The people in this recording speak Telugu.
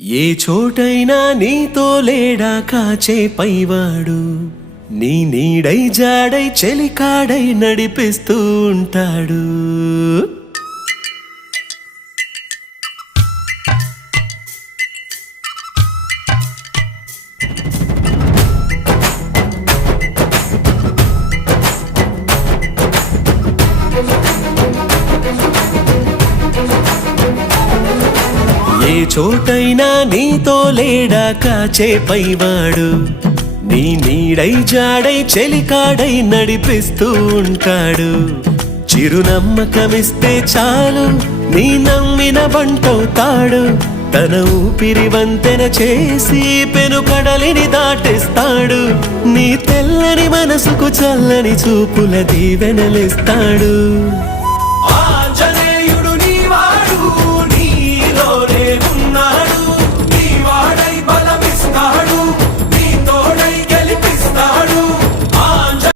ఏ చోటైనా నీతో లేడా కాచే పైవాడు, నీ నీడై జాడై చెలికాడై నడిపిస్తూ ఉంటాడు. ఏ చోటైనా నీతో లేడా కాచే పైవాడు, నీ నీడై జాడై చెలికాడై నడిపిస్తూ ఉంటాడు. చిరునమ్మకమిస్తే చాలు నీ నమ్మిన బంటవుతాడు. తన ఊపిరి వంతెన చేసి పెను కడలిని దాటేస్తాడు. నీ తెల్లని మనసుకు చల్లని చూపుల దీవెనలిస్తాడు.